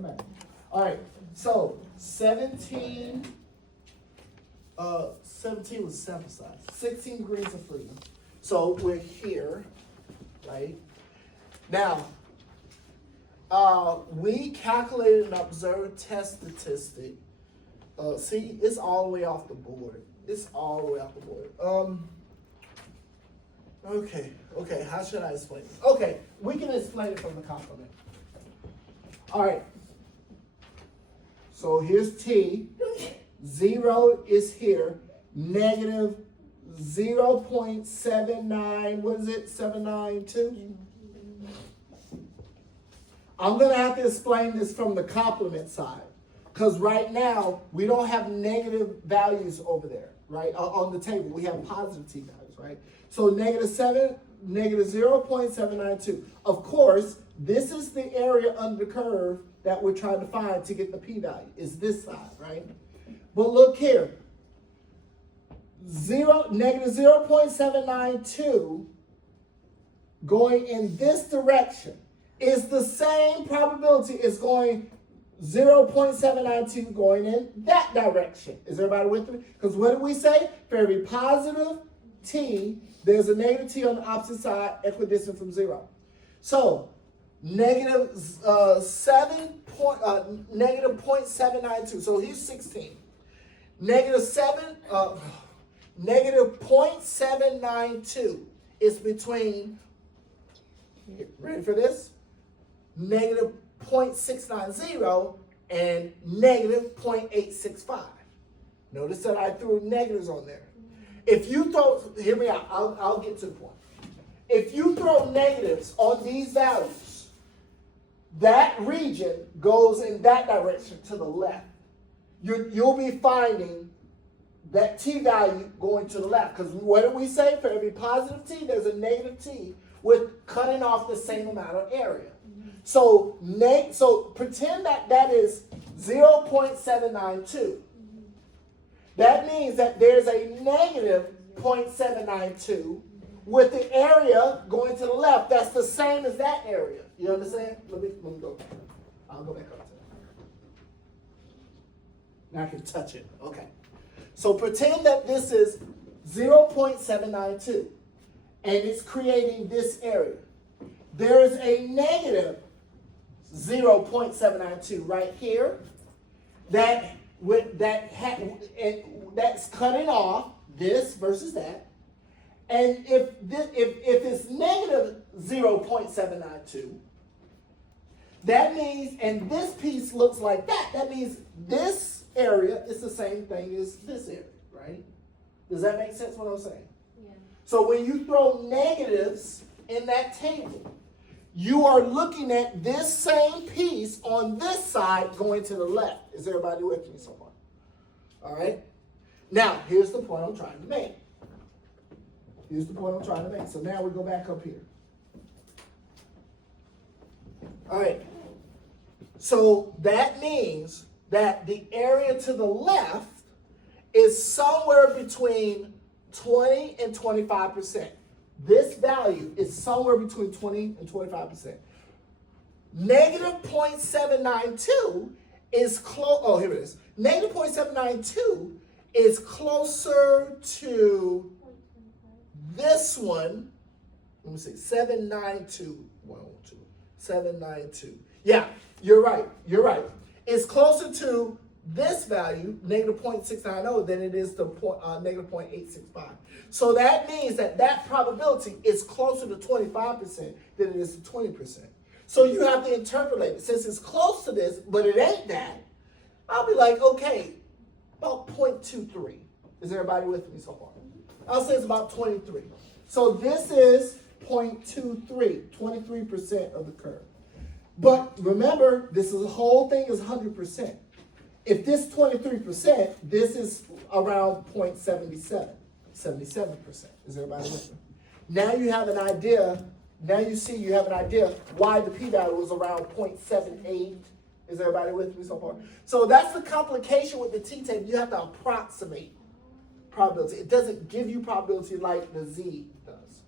come back. All right, so 17 was sample size. 16 degrees of freedom. So we're here, right? Now, we calculated an observed test statistic. See, it's all the way off the board. It's all the way off the board. Okay, how should I explain this? Okay, we can explain it from the complement. All right. So here's T. 0 is here. Negative 0.79, what is it? 792? I'm going to have to explain this from the complement side. Because right now, we don't have negative values over there, right? On the table, we have positive T values, right? So negative 0.792. Of course, this is the area under the curve that we're trying to find to get the p-value, is this side, right? But look here, negative 0.792 going in this direction is the same probability as going 0.792 going in that direction. Is everybody with me? Because what did we say? For every positive t, there's a negative t on the opposite side, equidistant from 0. So negative 0.792. So here's 16. Negative 0.792 is between, ready for this? Negative 0.690 and negative 0.865. Notice that I threw negatives on there. If you throw, hear me out, I'll get to the point. If you throw negatives on these values, that region goes in that direction to the left. You'll be finding that t value going to the left. Because what did we say? For every positive t, there's a negative t with cutting off the same amount of area. So pretend that is 0.792. That means that there's a negative 0.792 with the area going to the left. That's the same as that area. You understand? Let me go. I'll go back up to that. Now I can touch it. Okay. So pretend that this is 0.792 and it's creating this area. There is a negative 0.792 right here that's cutting off this versus that. And if it's negative 0.792, that means, and this piece looks like that, that means this area is the same thing as this area, right? Does that make sense what I'm saying? Yeah. So when you throw negatives in that table, you are looking at this same piece on this side going to the left. Is everybody with me so far? All right? Now, here's the point I'm trying to make. So now we go back up here. All right. So that means that the area to the left is somewhere between 20 and 25%. This value is somewhere between 20 and 25%. Negative 0.792 is close. Oh, here it is. Negative 0.792 is closer to this one. Let me see. 792. 792. Yeah, you're right. It's closer to this value, negative 0.690, than it is to negative 0.865. So that means that probability is closer to 25% than it is to 20%. So you have to interpolate it. Since it's close to this, but it ain't that, I'll be like, okay, about 0.23. Is everybody with me so far? I'll say it's about 23. So this is 0.23, 23% of the curve. But remember, this whole thing is 100%. If this 23%, this is around 0.77, 77%. Is everybody with me? Now you have an idea. Now you have an idea why the p-value was around 0.78. Is everybody with me so far? So that's the complication with the t-table. You have to approximate probability. It doesn't give you probability like the z does.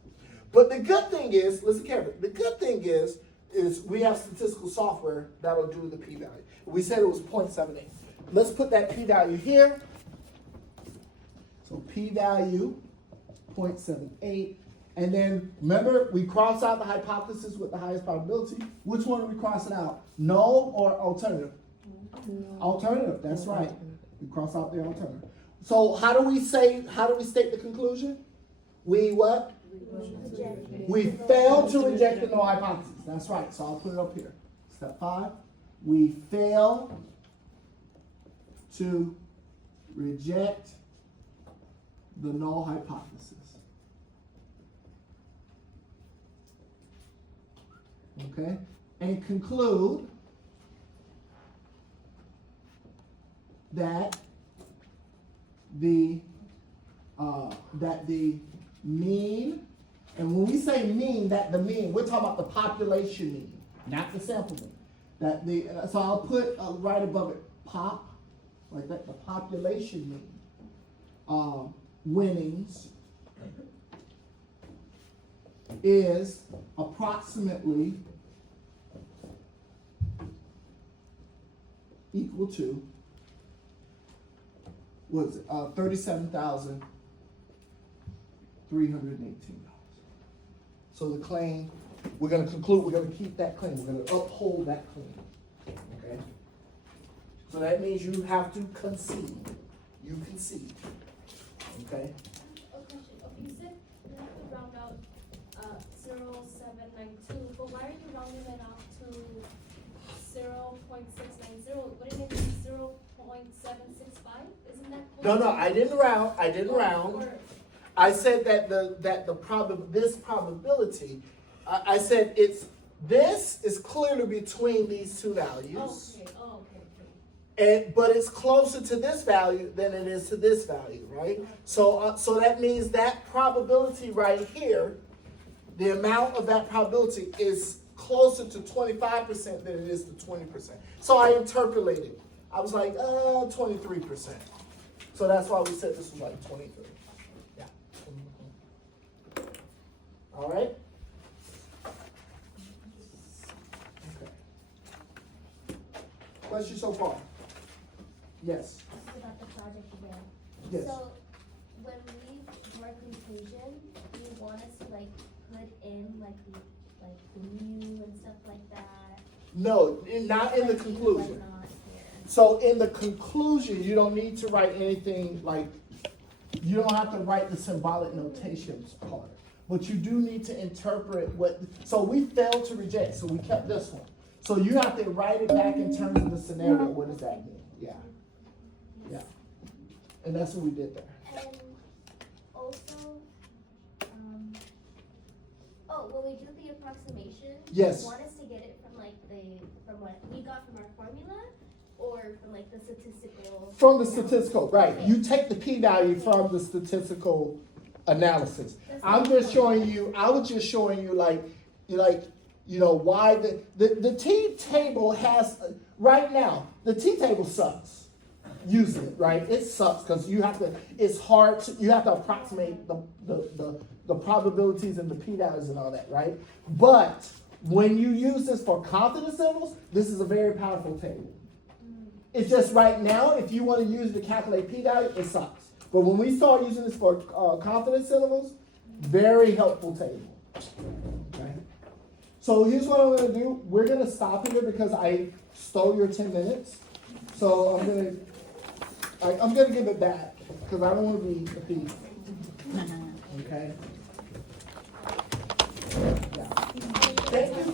But the good thing is, listen carefully, the good thing is is we have statistical software that'll do the p-value. We said it was 0.78. Let's put that p-value here. So p-value 0.78. And then remember, we cross out the hypothesis with the highest probability. Which one are we crossing out? Null or alternative? Alternative, that's right. We cross out the alternative. So how do we state the conclusion? We what? We fail to reject the null hypothesis. That's right. So I'll put it up here. Step 5. We fail to reject the null hypothesis. Okay? And conclude that the mean, and when we say mean, we're talking about the population mean, not the sample mean. So I'll put right above it, pop, like that, the population mean, winnings is approximately equal to, what is it, $37,318. So the claim, we're going to conclude, we're going to keep that claim, we're going to uphold that claim. Okay? So that means you have to concede. You concede. Okay? A question. Okay, you said you have to round out 0.792, but why are you rounding it off to 0.690? Wouldn't it be 0.765? Isn't that close? No, I didn't round. Or- I said that this probability, I said this is clearly between these two values. okay. But it's closer to this value than it is to this value, right? So that means that probability right here, the amount of that probability is closer to 25% than it is to 20%. So I interpolated. I was like, 23%. So that's why we said this was like 23. Yeah. All right. Okay. Question so far? Yes. This is about the project again. Yes. So when we do our conclusion, do you want us to like put in the new and stuff like that? No, not in the Like, conclusion. not here. So in the conclusion, you don't need to write anything like, you don't have to write the symbolic notations part. But you do need to interpret so we failed to reject, so we kept this one. So you have to write it back in terms of the scenario. What does that mean? Yeah. Yeah. And that's what we did there. And also, when we do the approximation, Yes. do you want us to get it from what we got from our formula, or from like the statistical? From the statistical, right. You take the p-value from the statistical analysis. I was just showing you why the t-table has, right now, the t-table sucks using it, right? It sucks because you have to approximate the probabilities and the p-values and all that, right? But when you use this for confidence intervals, this is a very powerful table. It's just right now, if you want to use it to calculate p-value, it sucks. But when we start using this for confidence intervals, very helpful table. Okay. So here's what I'm going to do. We're going to stop here because I stole your 10 minutes. So I'm going to give it back because I don't want to be a thief. Okay. Yeah. Thank you.